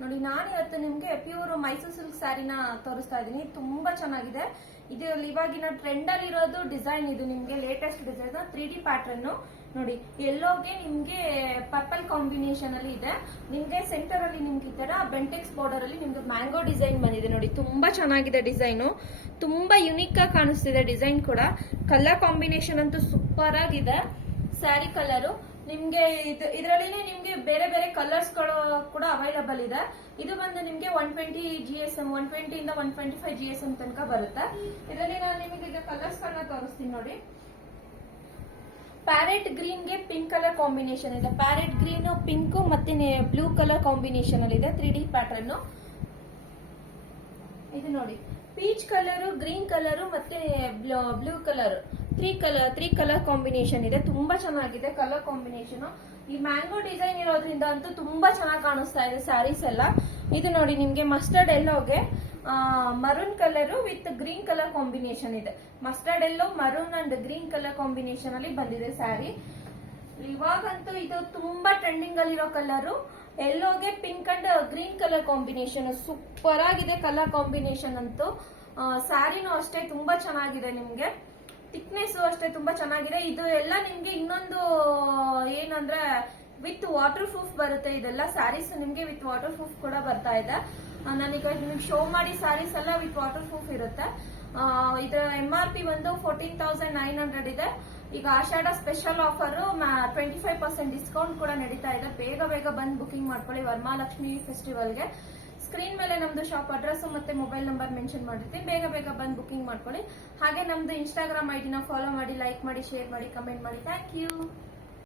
ನೋಡಿ ನಾನು ಇವತ್ತು ನಿಮ್ಗೆ ಪ್ಯೂರ್ ಮೈಸೂರು ಸಿಲ್ಕ್ ಸ್ಯಾರಿನ ತೋರಿಸ್ತಾ ಇದ್ದೀನಿ. ತುಂಬಾ ಚೆನ್ನಾಗಿದೆ. ಇದು ಇವಾಗಿನ ಟ್ರೆಂಡ್ ಅಲ್ಲಿ ಇರೋದು ಡಿಸೈನ್. ಇದು ನಿಮ್ಗೆ ಲೇಟೆಸ್ಟ್ ಡಿಸೈನ್ 3D ಪ್ಯಾಟರ್ನ್ ನೋಡಿ. ಎಲ್ಲೋಗೆ ನಿಮ್ಗೆ ಪರ್ಪಲ್ ಕಾಂಬಿನೇಷನ್ ಅಲ್ಲಿ ಇದೆ. ನಿಮ್ಗೆ ಸೆಂಟರ್ ಅಲ್ಲಿ ನಿಮ್ಗೆ ಈ ತರ ಬೆಂಟೆಕ್ಸ್ ಬಾರ್ಡರ್ ಅಲ್ಲಿ ನಿಮ್ಗೆ ಮ್ಯಾಂಗೋ ಡಿಸೈನ್ ಬಂದಿದೆ ನೋಡಿ. ತುಂಬಾ ಚೆನ್ನಾಗಿದೆ ಡಿಸೈನು. ತುಂಬಾ ಯುನಿಕ್ ಆಗಿ ಕಾಣಿಸ್ತಿದೆ ಡಿಸೈನ್ ಕೂಡ. ಕಲರ್ ಕಾಂಬಿನೇಷನ್ ಅಂತೂ ಸೂಪರ್ ಆಗಿದೆ. ಸ್ಯಾರಿ ಕಲರ್ ನಿಮ್ಗೆ ಇದರಲ್ಲಿ ನಿಮ್ಗೆ ಬೇರೆ ಬೇರೆ ಕಲರ್ಸ್ ಗಳು ಕೂಡ ಅವೈಲಬಲ್ ಇದೆ. ಇದು ಬಂದು ನಿಮ್ಗೆ 120 GSM 120 ಇಂದ 125 GSM ತನಕ ಬರುತ್ತೆ. ಇದರಲ್ಲಿ ನಾನು ನಿಮಗೆ ಈಗ ಕಲರ್ಸ್ ಗಳನ್ನ ತೋರಿಸ್ತೀನಿ ನೋಡಿ. ಪ್ಯಾರೆಟ್ ಗ್ರೀನ್ ಗೆ ಪಿಂಕ್ ಕಲರ್ ಕಾಂಬಿನೇಷನ್ ಇದೆ. ಪ್ಯಾರೆಟ್ ಗ್ರೀನ್, ಪಿಂಕ್ ಮತ್ತೆ ಬ್ಲೂ ಕಲರ್ ಕಾಂಬಿನೇಷನ್ ಅಲ್ಲಿ ಇದೆ 3D ಪ್ಯಾಟರ್ನ್. ಇದು ನೋಡಿ ಪೀಚ್ ಕಲರ್, ಗ್ರೀನ್ ಕಲರ್ ಮತ್ತೆ blue colour, three colour combination ಇದೆ. ತುಂಬಾ ಚೆನ್ನಾಗಿದೆ ಕಲರ್ ಕಾಂಬಿನೇಷನ್. ಈ ಮ್ಯಾಂಗೋ ಡಿಸೈನ್ ಇರೋದ್ರಿಂದ ಅಂತೂ ತುಂಬಾ ಚೆನ್ನಾಗಿ ಕಾಣಿಸ್ತಾ ಇದೆ ಸ್ಯಾರೀಸ್ ಎಲ್ಲ. ಇದು ನೋಡಿ ನಿಮ್ಗೆ ಮಸ್ಟರ್ಡ್ ಎಲ್ಲೋಗೆ maroon colour with green colour combination ಇದೆ. Mustard yellow, maroon and green colour combination ಅಲ್ಲಿ ಬಂದಿದೆ ಸ್ಯಾರಿ. ಇವಾಗಂತೂ ಇದು ತುಂಬಾ ಟ್ರೆಂಡಿಂಗ್ ಅಲ್ಲಿರೋ ಕಲರ್. ಎಲ್ಲೋಗೆ pink and green colour combination super ಆಗಿದೆ. ಕಲರ್ ಕಾಂಬಿನೇಷನ್ ಅಂತೂ ಸ್ಯಾರಿನೂ ಅಷ್ಟೇ ತುಂಬಾ ಚೆನ್ನಾಗಿದೆ. ನಿಮ್ಗೆ ಥಿಕ್ನೆಸ್ ಅಷ್ಟೇ ತುಂಬಾ ಚೆನ್ನಾಗಿದೆ. ಇದು ಎಲ್ಲ ನಿಮ್ಗೆ ಇನ್ನೊಂದು ಏನಂದ್ರೆ ವಿತ್ ವಾಟರ್ ಪ್ರೂಫ್ ಬರುತ್ತೆ. ಇದೆಲ್ಲ ಸ್ಯಾರೀಸ್ ನಿಮ್ಗೆ ವಿತ್ ವಾಟರ್ ಪ್ರೂಫ್ ಕೂಡ ಬರ್ತಾ ಇದೆ. ನಾನೀಗ ನಿಮ್ಗೆ ಶೋ ಮಾಡಿ ಸ್ಯಾರೀಸ್ ಎಲ್ಲ ವಿತ್ ವಾಟರ್ ಪ್ರೂಫ್ ಇರುತ್ತೆ. ಇದರ MRP ಬಂದು 14,900 ಇದೆ. ಈಗ ಆಷಾಢ ಸ್ಪೆಷಲ್ ಆಫರ್ 25% ಡಿಸ್ಕೌಂಟ್ ಕೂಡ ನಡೀತಾ ಇದೆ. ಬೇಗ ಬೇಗ ಬಂದು ಬುಕಿಂಗ್ ಮಾಡ್ಕೊಳ್ಳಿ ವರಮಹಾಲಕ್ಷ್ಮಿ ಫೆಸ್ಟಿವಲ್ಗೆ. ಸ್ಕ್ರೀನ್ ಮೇಲೆ ನಮ್ದು ಶಾಪ್ ಅಡ್ರೆಸ್ ಮತ್ತೆ ಮೊಬೈಲ್ ನಂಬರ್ ಮೆನ್ಷನ್ ಮಾಡಿರ್ತೀನಿ. ಬೇಗ ಬೇಗ ಬಂದು ಬುಕಿಂಗ್ ಮಾಡ್ಕೊಳ್ಳಿ. ಹಾಗೆ ನಮ್ದು ಇನ್ಸ್ಟಾಗ್ರಾಮ್ ID ನ ಫಾಲೋ ಮಾಡಿ, ಲೈಕ್ ಮಾಡಿ, ಶೇರ್ ಮಾಡಿ, ಕಮೆಂಟ್ ಮಾಡಿ. Thank you.